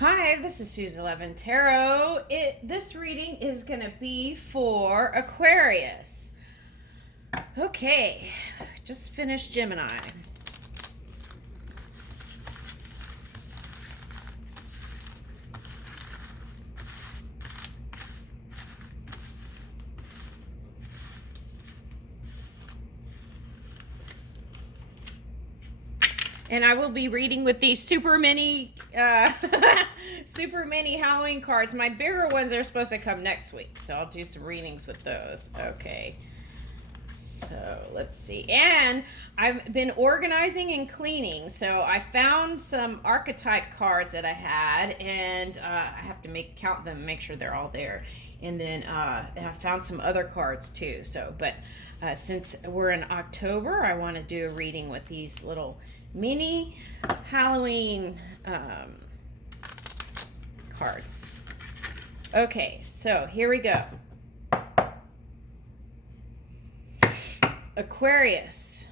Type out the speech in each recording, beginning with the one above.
Hi, this is Suze 11 Tarot. This reading is going to be for Aquarius. Okay, just finished Gemini. And I will be reading with these super mini super mini Halloween cards. My bigger ones are supposed to come next week, so I'll do some readings with those. Okay. So let's see. And I've been organizing and cleaning. So I found some archetype cards that I had, and I have to count them, make sure they're all there. And then I found some other cards too. So, but since we're in October, I want to do a reading with these little mini Halloween cards. Okay, so here we go. Aquarius.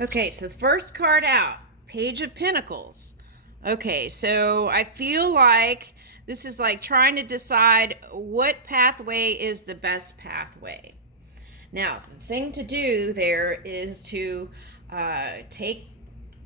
Okay, so the first card out, Page of Pentacles. Okay, so I feel like this is like trying to decide what pathway is the best pathway. Now, the thing to do there is to take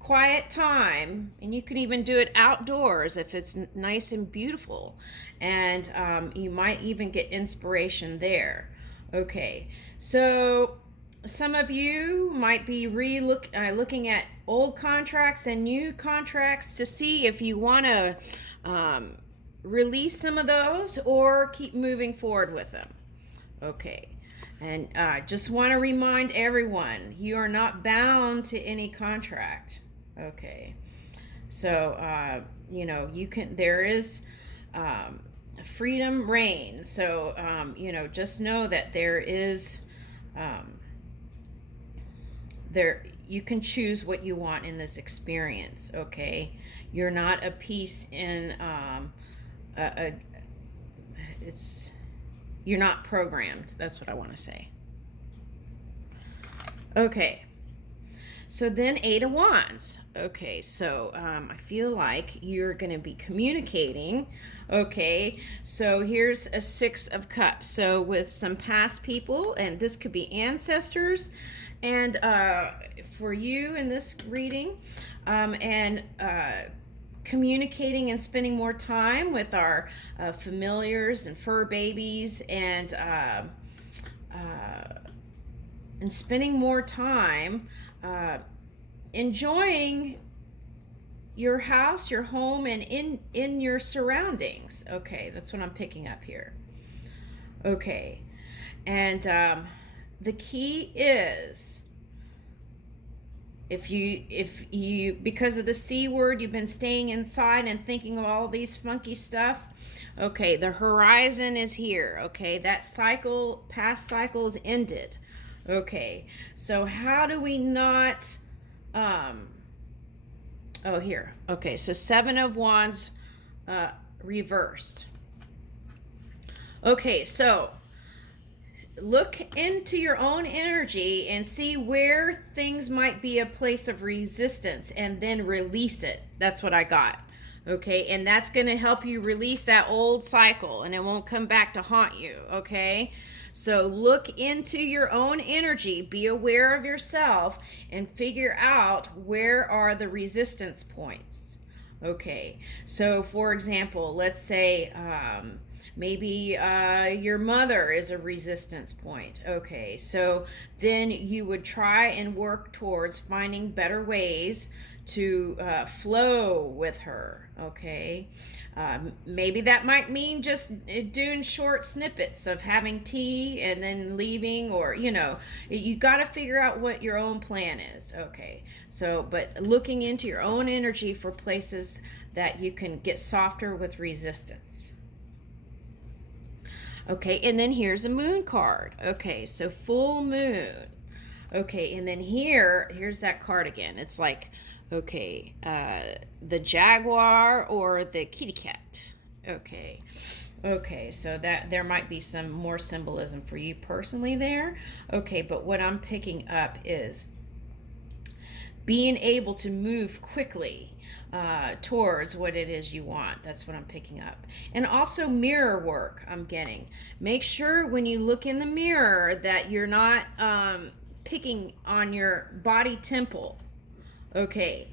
quiet time, and you can even do it outdoors if it's nice and beautiful, and you might even get inspiration there. Okay, so some of you might be looking at old contracts and new contracts to see if you want to release some of those or keep moving forward with them. Okay. And just want to remind everyone, you are not bound to any contract. Okay. So, you can, there is freedom reigns. So, just know that there is, you can choose what you want in this experience. Okay. You're not a piece in, you're not programmed. That's what I want to say. Okay. So then Eight of Wands. Okay, so I feel like you're going to be communicating. Okay, so here's a Six of Cups. So with some past people, and this could be ancestors, and for you in this reading, and communicating and spending more time with our familiars and fur babies, and spending more time enjoying your house, your home, and in your surroundings. Okay, that's what I'm picking up here. Okay, and the key is, if you because of the C word, you've been staying inside and thinking of all these funky stuff. Okay, the horizon is here. Okay, that past cycles ended. Okay, so how do we not here. Okay, so Seven of Wands reversed. Okay, so look into your own energy and see where things might be a place of resistance, and then release it. That's what I got. Okay, and that's going to help you release that old cycle, and it won't come back to haunt you. Okay, so look into your own energy, be aware of yourself, and figure out where are the resistance points. Okay, so for example, let's say maybe your mother is a resistance point. Okay, so then you would try and work towards finding better ways to flow with her. Okay, maybe that might mean just doing short snippets of having tea and then leaving, or you got to figure out what your own plan is. Okay, so but looking into your own energy for places that you can get softer with resistance. Okay, and then here's a moon card. Okay, so full moon. Okay, and then here's that card again. It's like, okay, the jaguar or the kitty cat. Okay. Okay, so that there might be some more symbolism for you personally there. Okay, but what I'm picking up is being able to move quickly towards what it is you want. That's what I'm picking up. And also mirror work I'm getting. Make sure when you look in the mirror that you're not picking on your body temple. Okay,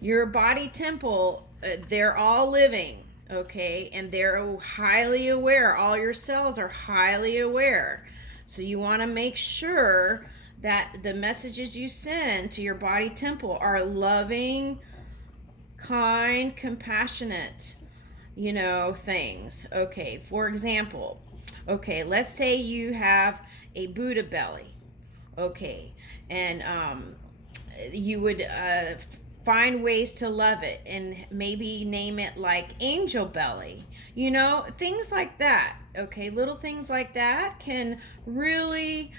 your body temple, they're all living. Okay, and they're highly aware. All your cells are highly aware. So you want to make sure that the messages you send to your body temple are loving, kind, compassionate, things. Okay, for example, okay, let's say you have a Buddha belly. Okay, and you would find ways to love it and maybe name it like angel belly, things like that. Okay, little things like that can really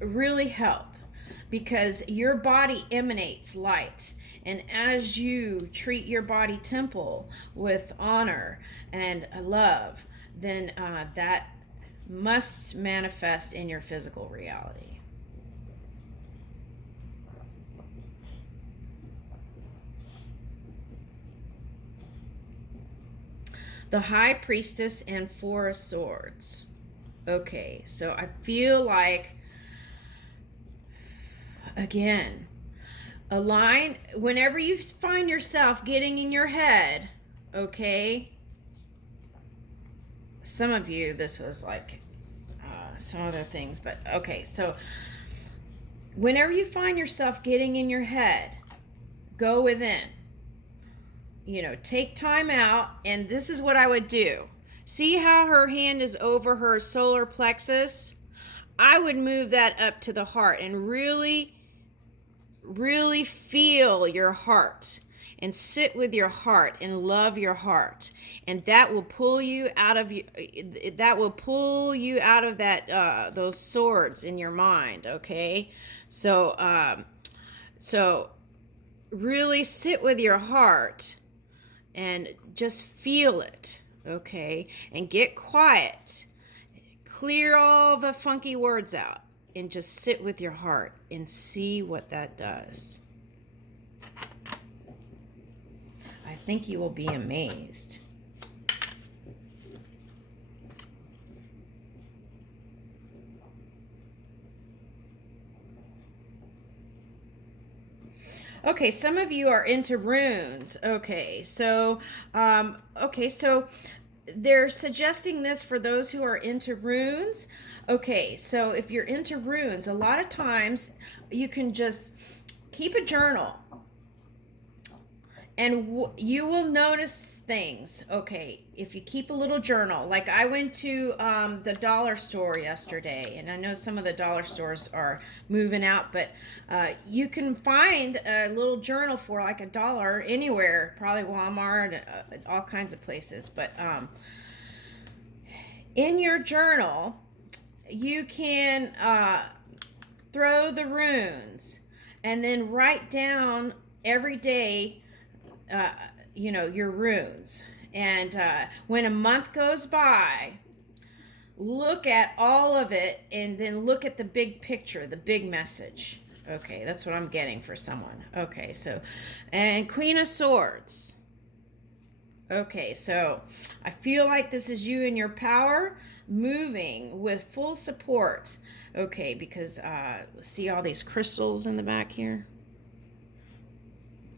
really help, because your body emanates light, and as you treat your body temple with honor and love, then that must manifest in your physical reality. The High Priestess and Four of Swords. Okay, so I feel like, again, align whenever you find yourself getting in your head. Okay, some of you this was like some other things, but okay, so whenever you find yourself getting in your head, go within. Take time out, and this is what I would do. See how her hand is over her solar plexus? I would move that up to the heart and really, really feel your heart and sit with your heart and love your heart, and that will pull you out of that those swords in your mind. Okay, so really sit with your heart and just feel it. Okay, and get quiet, clear all the funky words out, and just sit with your heart and see what that does. I think you will be amazed. Okay, some of you are into runes. Okay, so they're suggesting this for those who are into runes. Okay, so if you're into runes, a lot of times you can just keep a journal, and you will notice things. Okay, if you keep a little journal. Like I went to the dollar store yesterday, and I know some of the dollar stores are moving out, but you can find a little journal for like $1 anywhere, probably Walmart, all kinds of places. But in your journal, you can throw the runes and then write down every day your runes. And when a month goes by, look at all of it and then look at the big picture, the big message. Okay, that's what I'm getting for someone. Okay, so, and Queen of Swords. Okay, so I feel like this is you in your power, moving with full support. Okay, because see all these crystals in the back here?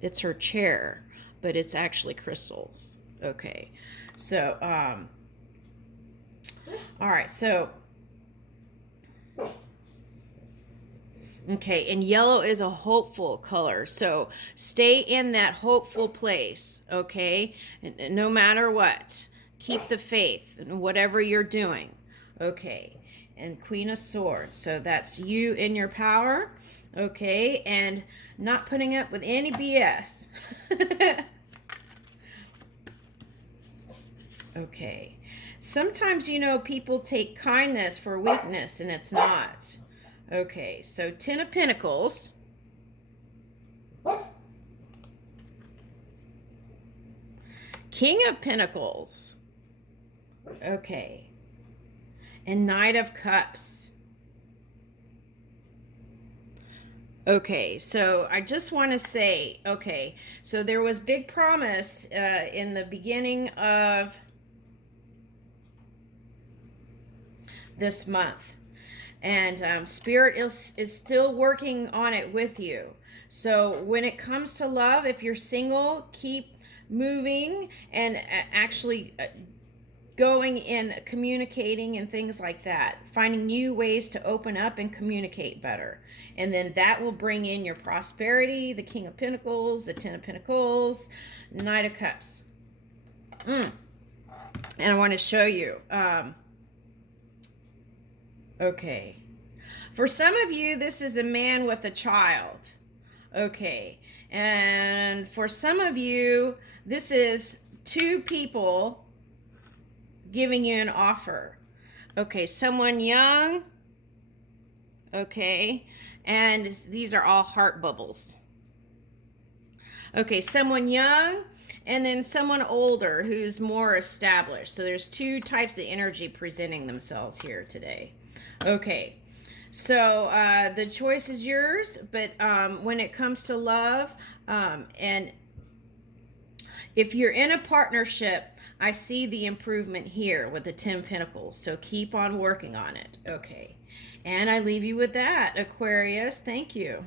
It's her chair, but it's actually crystals. Okay, so all right, so okay, and yellow is a hopeful color, so stay in that hopeful place. Okay, and no matter what, keep the faith in whatever you're doing. Okay, and Queen of Swords, so that's you in your power. Okay, and not putting up with any BS. Okay. Sometimes, you know, people take kindness for weakness, and it's not. Okay, so Ten of Pentacles. King of Pentacles. Okay. And Knight of Cups. Okay, so I just want to say, okay, so there was big promise in the beginning of this month. And Spirit is still working on it with you. So when it comes to love, if you're single, keep moving and actually going and communicating and things like that, finding new ways to open up and communicate better, and then that will bring in your prosperity. The King of Pentacles, the Ten of Pentacles, Knight of Cups. And I want to show you okay, for some of you this is a man with a child. Okay, and for some of you this is two people giving you an offer. Okay, someone young. Okay, and these are all heart bubbles. Okay, someone young and then someone older who's more established. So there's two types of energy presenting themselves here today. Okay, so the choice is yours, but when it comes to love, and if you're in a partnership, I see the improvement here with the 10 Pentacles. So keep on working on it. Okay. And I leave you with that, Aquarius. Thank you.